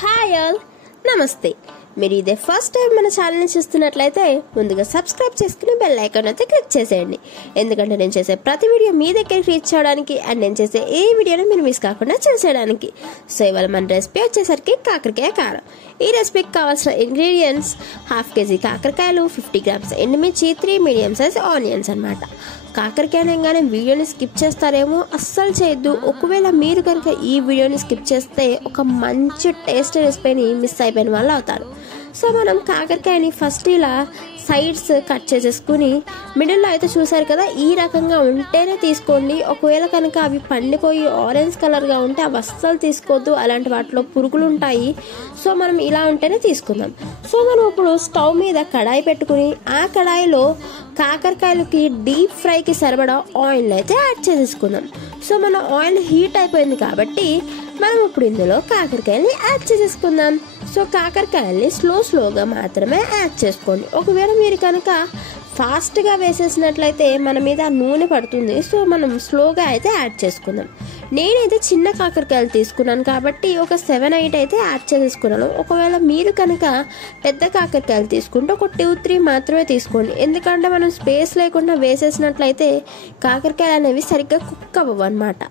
Hi all, నమస్తే. మీరు ఇదే ఫస్ట్ టైం మన ఛానల్ని చూస్తున్నట్లయితే ముందుగా సబ్స్క్రైబ్ చేసుకుని బెల్ ఐకాన్ అయితే క్లిక్ చేసేయండి. ఎందుకంటే నేను చేసే ప్రతి వీడియో మీ దగ్గరికి రీచ్ అవ్వడానికి అండ్ నేను చేసే ఏ వీడియోని మీరు మిస్ కాకుండా చూసేయడానికి. సో ఇవాళ మన రెసిపీ వచ్చేసరికి కాకరకాయ కారం. ఈ రెసిపీకి కావాల్సిన ఇంగ్రీడియంట్స్ 1/2 kg కాకరకాయలు, 50 grams ఎండుమిర్చి, 3 మీడియం సైజ్ ఆనియన్స్ అన్నమాట. కాకరకాయనే వీడియోని స్కిప్ చేస్తారేమో, అస్సలు చేయొద్దు. ఒకవేళ మీరు కనుక ఈ వీడియోని స్కిప్ చేస్తే ఒక మంచి టేస్ట్ రెసిపీని మిస్ అయిపోయిన వాళ్ళు అవుతారు. సో మనం కాకరకాయని ఫస్ట్ ఇలా సైడ్స్ కట్ చేసేసుకుని మిడిల్లో అయితే చూసారు కదా, ఈ రకంగా ఉంటేనే తీసుకోండి. ఒకవేళ కనుక అవి పండిపోయి ఆరెంజ్ కలర్గా ఉంటే అవి అస్సలు తీసుకోవద్దు, అలాంటి వాటిలో పురుగులు ఉంటాయి. సో మనం ఇలా ఉంటేనే తీసుకుందాం. సో మనం ఇప్పుడు స్టవ్ మీద కడాయి పెట్టుకుని ఆ కడాయిలో కాకరకాయలకి డీప్ ఫ్రైకి సరిపడా ఆయిల్ అయితే యాడ్ చేసేసుకుందాం. సో మన ఆయిల్ హీట్ అయిపోయింది కాబట్టి మనం ఇప్పుడు ఇందులో కాకరకాయల్ని యాడ్ చేసేసుకుందాం. సో కాకరకాయల్ని స్లోగా మాత్రమే యాడ్ చేసుకోండి. ఒకవేళ మీరు కనుక ఫాస్ట్గా వేసేసినట్లయితే మన మీద నూనె పడుతుంది. సో మనం స్లోగా అయితే యాడ్ చేసుకుందాం. నేనైతే చిన్న కాకరకాయలు తీసుకున్నాను కాబట్టి ఒక 7-8 అయితే యాడ్ చేసేసుకున్నాను. ఒకవేళ మీరు కనుక పెద్ద కాకరకాయలు తీసుకుంటే ఒక 2-3 మాత్రమే తీసుకోండి. ఎందుకంటే మనం స్పేస్ లేకుండా వేసేసినట్లయితే కాకరకాయలు అనేవి సరిగ్గా కుక్ అవ్వవు అన్నమాట.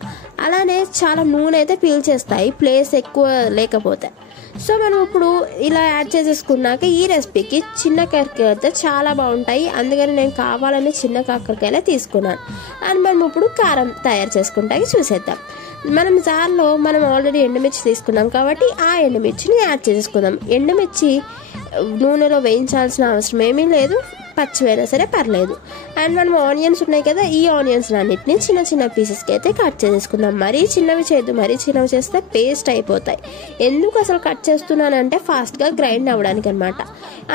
అలానే చాలా నూనె అయితే పీల్చేస్తాయి ప్లేస్ ఎక్కువ లేకపోతే. సో మనం ఇప్పుడు ఇలా యాడ్ చేసేసుకున్నాక ఈ రెసిపీకి చిన్న కాకరకాయలు అయితే చాలా బాగుంటాయి. అందుకని నేను కావాలని చిన్న కాకరకాయలే తీసుకున్నాను. అండ్ మనం ఇప్పుడు కారం తయారు చేసుకుంటాకి చూసేద్దాం. మనం జార్లో మనం ఆల్రెడీ ఎండుమిర్చి తీసుకున్నాం కాబట్టి ఆ ఎండుమిర్చిని యాడ్ చేసేసుకుందాం. ఎండుమిర్చి నూనెలో వేయించాల్సిన అవసరం ఏమీ లేదు, పచ్చివైనా సరే పర్లేదు. అండ్ మనం ఆనియన్స్ ఉన్నాయి కదా, ఈ ఆనియన్స్ అన్నిటిని చిన్న పీసెస్కి అయితే కట్ చేసేసుకుందాం. మరీ చిన్నవి చేయొద్దు, మరీ చిన్నవి చేస్తే పేస్ట్ అయిపోతాయి. ఎందుకు అసలు కట్ చేస్తున్నానంటే ఫాస్ట్గా గ్రైండ్ అవ్వడానికి అనమాట.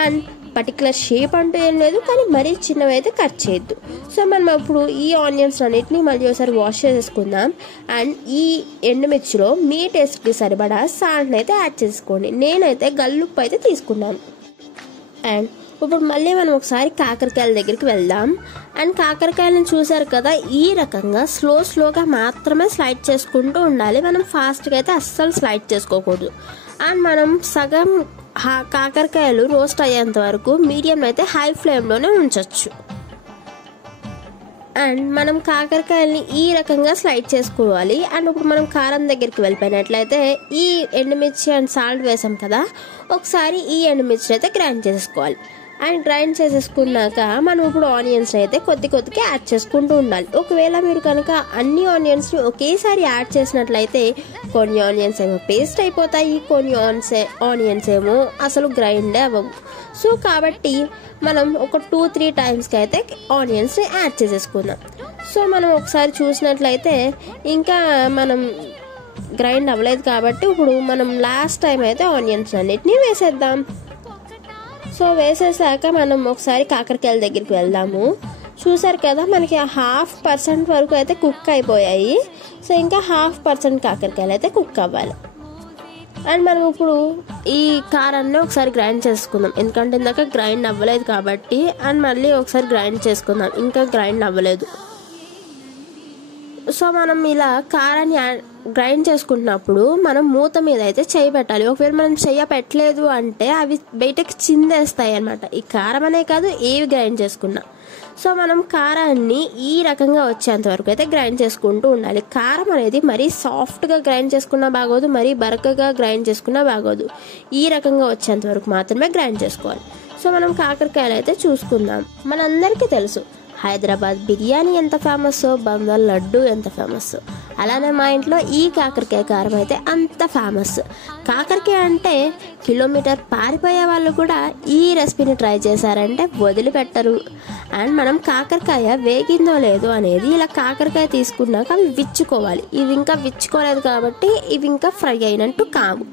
అండ్ పర్టికులర్ షేప్ అంటూ ఏం లేదు, కానీ మరీ చిన్నవి అయితే కట్ చేయొద్దు. సో మనం ఇప్పుడు ఈ ఆనియన్స్ అన్నిటిని మళ్ళీ ఒకసారి వాష్ చేసేసుకుందాం. అండ్ ఈ ఎండుమిర్చిలో మీ టేస్ట్కి సరిపడా సాల్ట్ని అయితే యాడ్ చేసుకోండి. నేనైతే గల్లుప్పు అయితే తీసుకున్నాను. అండ్ ఇప్పుడు మళ్ళీ మనం ఒకసారి కాకరకాయల దగ్గరికి వెళ్దాం. అండ్ కాకరకాయలను చూసారు కదా, ఈ రకంగా స్లోగా మాత్రమే స్లైడ్ చేసుకుంటూ ఉండాలి. మనం ఫాస్ట్గా అయితే అస్సలు స్లైడ్ చేసుకోకూడదు. అండ్ మనం సగం కాకరకాయలు రోస్ట్ అయ్యేంత వరకు మీడియం అయితే హై ఫ్లేమ్లోనే ఉంచవచ్చు. అండ్ మనం కాకరకాయల్ని ఈ రకంగా స్లైడ్ చేసుకోవాలి. అండ్ ఇప్పుడు మనం కారం దగ్గరికి వెళ్ళిపోయినట్లయితే ఈ ఎండుమిర్చి అండ్ సాల్ట్ వేసాం కదా, ఒకసారి ఈ ఎండుమిర్చిని అయితే గ్రైండ్ చేసుకోవాలి. అండ్ గ్రైండ్ చేసేసుకున్నాక మనం ఇప్పుడు ఆనియన్స్ అయితే కొద్దిగా యాడ్ చేసుకుంటూ ఉండాలి. ఒకవేళ మీరు కనుక అన్ని ఆనియన్స్ని ఒకేసారి యాడ్ చేసినట్లయితే కొన్ని ఆనియన్స్ ఏమో పేస్ట్ అయిపోతాయి, కొన్ని ఆనియన్స్ ఏమో అసలు గ్రైండ్ అవ్వవు. సో కాబట్టి మనం ఒక 2-3 టైమ్స్కి అయితే ఆనియన్స్ని యాడ్ చేసేసుకుందాం. సో మనం ఒకసారి చూసినట్లయితే ఇంకా మనం గ్రైండ్ అవ్వలేదు కాబట్టి ఇప్పుడు మనం లాస్ట్ టైం అయితే ఆనియన్స్ అన్నిటినీ వేసేద్దాం. సో వేసేసాక మనం ఒకసారి కాకరకాయల దగ్గరికి వెళ్దాము. చూసారు కదా, మనకి 0.5% వరకు అయితే కుక్ అయిపోయాయి. సో ఇంకా 0.5% కాకరకాయలు అయితే కుక్ అవ్వాలి. అండ్ మనం ఇప్పుడు ఈ కారాన్ని ఒకసారి గ్రైండ్ చేసుకుందాం. ఎందుకంటే ఇందాక గ్రైండ్ అవ్వలేదు కాబట్టి. అండ్ మళ్ళీ ఒకసారి గ్రైండ్ చేసుకుందాం, ఇంకా గ్రైండ్ అవ్వలేదు. సో మనం ఇలా కారాన్ని గ్రైండ్ చేసుకుంటున్నప్పుడు మనం మూత మీద అయితే చేయి పెట్టాలి. ఒకవేళ మనం చెయ్యి పెట్టలేదు అంటే అవి బయటకు చిందేస్తాయి అన్నమాట. ఈ కారం అనే కాదు, ఏవి గ్రైండ్ చేసుకున్నా. సో మనం కారాన్ని ఈ రకంగా వచ్చేంత వరకు అయితే గ్రైండ్ చేసుకుంటూ ఉండాలి. కారం అనేది మరీ సాఫ్ట్గా గ్రైండ్ చేసుకున్నా బాగోదు, మరీ బరకగా గ్రైండ్ చేసుకున్నా బాగోదు. ఈ రకంగా వచ్చేంత వరకు మాత్రమే గ్రైండ్ చేసుకోవాలి. సో మనం కాకరకాయలు అయితే చూసుకుందాం. మనందరికీ తెలుసు హైదరాబాద్ బిర్యానీ ఎంత ఫేమస్, బంగాల్ లడ్డు ఎంత ఫేమస్. అలానే మా ఇంట్లో ఈ కాకరకాయ కారం అయితే అంత ఫేమస్. కాకరకాయ అంటే కిలోమీటర్ పారిపోయే వాళ్ళు కూడా ఈ రెసిపీని ట్రై చేశారంటే వదిలిపెట్టరు. అండ్ మనం కాకరకాయ వేగిందో లేదో అనేది ఇలా కాకరకాయ తీసుకున్నాక అవి విచ్చుకోవాలి. ఇవి ఇంకా విచ్చుకోలేదు కాబట్టి ఇవి ఇంకా ఫ్రై అయినట్టు కావు.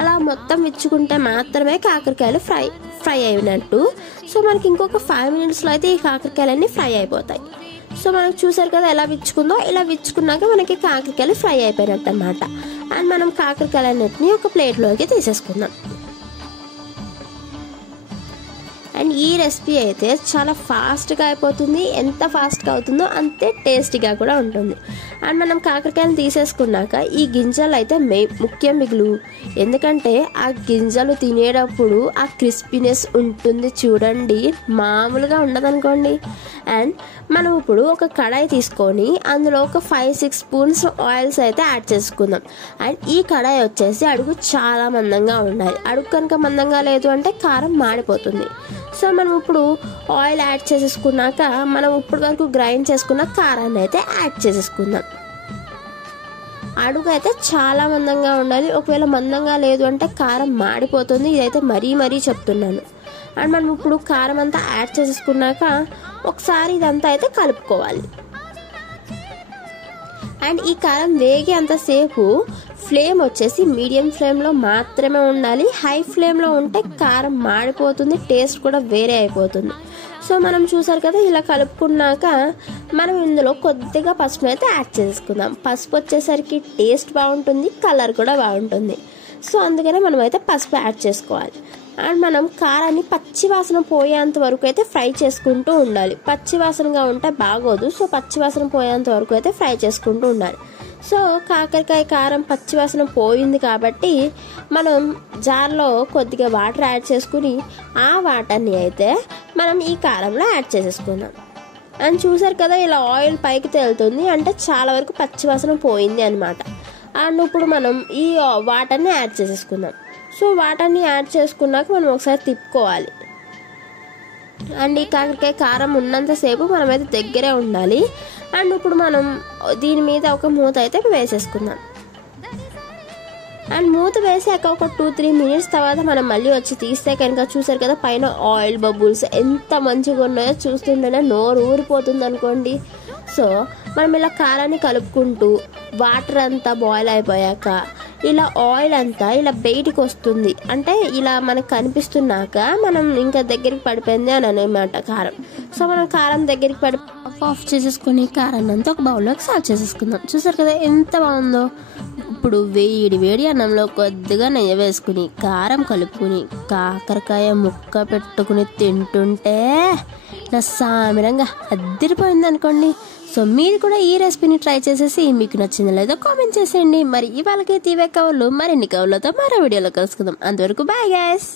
అలా మొత్తం విచ్చుకుంటే మాత్రమే కాకరకాయలు ఫ్రై అయినట్టు. సో మనకి ఇంకొక 5 minutesలో అయితే ఈ కాకరకాయలన్నీ ఫ్రై అయిపోతాయి. సో మనకు చూసారు కదా ఎలా విచ్చుకుందో, ఇలా విచ్చుకున్నాక మనకి కాకరకాయలు ఫ్రై అయిపోయినట్టు అన్నమాట. అండ్ మనం కాకరకాయలన్నిటిని ఒక ప్లేట్లోకి తీసేసుకుందాం. అండ్ ఈ రెసిపీ అయితే చాలా ఫాస్ట్గా అయిపోతుంది, ఎంత ఫాస్ట్గా అవుతుందో అంతే టేస్టీగా కూడా ఉంటుంది. అండ్ మనం కాకరకాయలు తీసేసుకున్నాక ఈ గింజలు అయితే ముఖ్యం మిగులు, ఎందుకంటే ఆ గింజలు తినేటప్పుడు ఆ క్రిస్పీనెస్ ఉంటుంది చూడండి, మామూలుగా ఉండదనుకోండి. అండ్ మనం ఇప్పుడు ఒక కడాయి తీసుకొని అందులో ఒక 5-6 స్పూన్స్ ఆయిల్స్ అయితే యాడ్ చేసుకుందాం. అండ్ ఈ కడాయి వచ్చేసి అడుగు చాలా మందంగా ఉండాలి, అడుగు కనుక మందంగా లేదు అంటే కారం మాడిపోతుంది. సో మనం ఇప్పుడు ఆయిల్ యాడ్ చేసేసుకున్నాక మనం ఇప్పటి వరకు గ్రైండ్ చేసుకున్న కారాన్ని అయితే యాడ్ చేసేసుకుందాం. అడుగు అయితే చాలా మందంగా ఉండాలి, ఒకవేళ మందంగా లేదు అంటే కారం మాడిపోతుంది, ఇదైతే మరీ చెప్తున్నాను. అండ్ మనం ఇప్పుడు కారం అంతా యాడ్ చేసేసుకున్నాక ఒకసారి ఇదంతా అయితే కలుపుకోవాలి. అండ్ ఈ కారం వేగే అంతసేపు ఫ్లేమ్ వచ్చేసి మీడియం ఫ్లేమ్లో మాత్రమే ఉండాలి, హై ఫ్లేమ్లో ఉంటే కారం మాడిపోతుంది, టేస్ట్ కూడా వేరే అయిపోతుంది. సో మనం చూసారు కదా, ఇలా కలుపుకున్నాక మనం ఇందులో కొద్దిగా పసుపు అయితే యాడ్ చేసుకుందాం. పసుపు వచ్చేసరికి టేస్ట్ బాగుంటుంది, కలర్ కూడా బాగుంటుంది. సో అందుకనే మనం అయితే పసుపు యాడ్ చేసుకోవాలి. అండ్ మనం కారాన్ని పచ్చివాసన పోయేంత వరకు అయితే ఫ్రై చేసుకుంటూ ఉండాలి, పచ్చివాసనగా ఉంటే బాగోదు. సో పచ్చివాసన పోయేంత వరకు అయితే ఫ్రై చేసుకుంటూ ఉండాలి. సో కాకరకాయ కారం పచ్చివాసన పోయింది కాబట్టి మనం జార్లో కొద్దిగా వాటర్ యాడ్ చేసుకుని ఆ వాటర్ని అయితే మనం ఈ కారంలో యాడ్ చేసేసుకుందాం. అండ్ చూసారు కదా, ఇలా ఆయిల్ పైకి తేలుతుంది అంటే చాలా వరకు పచ్చివాసన పోయింది అనమాట. అండ్ ఇప్పుడు మనం ఈ వాటర్ని యాడ్ చేసేసుకుందాం. సో వాటర్ని యాడ్ చేసుకున్నాక మనం ఒకసారి తిప్పుకోవాలి. అండ్ ఈ కాకరకాయ కారం ఉన్నంతసేపు మనమైతే దగ్గరే ఉండాలి. అండ్ ఇప్పుడు మనం దీని మీద ఒక మూత అయితే వేసేసుకుందాం. అండ్ మూత వేసాక ఒక 2-3 మినిట్స్ తర్వాత మనం మళ్ళీ వచ్చి తీస్తే కనుక చూసారు కదా, పైన ఆయిల్ బబుల్స్ ఎంత మంచిగా ఉన్నాయో చూస్తుంటేనే నోరు ఊరిపోతుంది అనుకోండి. సో మనం ఇలా కారాన్ని కలుపుకుంటూ వాటర్ అంతా బాయిల్ అయిపోయాక ఇలా ఆయిల్ అంతా ఇలా బయటికి వస్తుంది, అంటే ఇలా మనకు కనిపిస్తున్నాక మనం ఇంకా దగ్గరికి పడిపోయింది అని అనమాట కారం. సో మనం కారం దగ్గరికి పడి ఆఫ్ చేసేసుకుని కారాన్ని అంతా ఒక బౌల్లోకి సర్వ్ చేసేసుకుందాం. చూసారు కదా ఎంత బాగుందో. ఇప్పుడు వేడి అన్నంలో కొద్దిగా నెయ్యి వేసుకుని కారం కలుపుకుని కాకరకాయ ముక్క పెట్టుకుని తింటుంటే నా సామిరంగా అద్దరిపోయింది అనుకోండి. సో మీరు కూడా ఈ రెసిపీని ట్రై చేసేసి మీకు నచ్చిందో లేదో కామెంట్ చేసేయండి. మరి ఇవాళకైతే ఇవే కవర్లు, మరిన్ని కవర్లతో మరో వీడియోలో కలుసుకుందాం. అంతవరకు బాయ్ గైస్.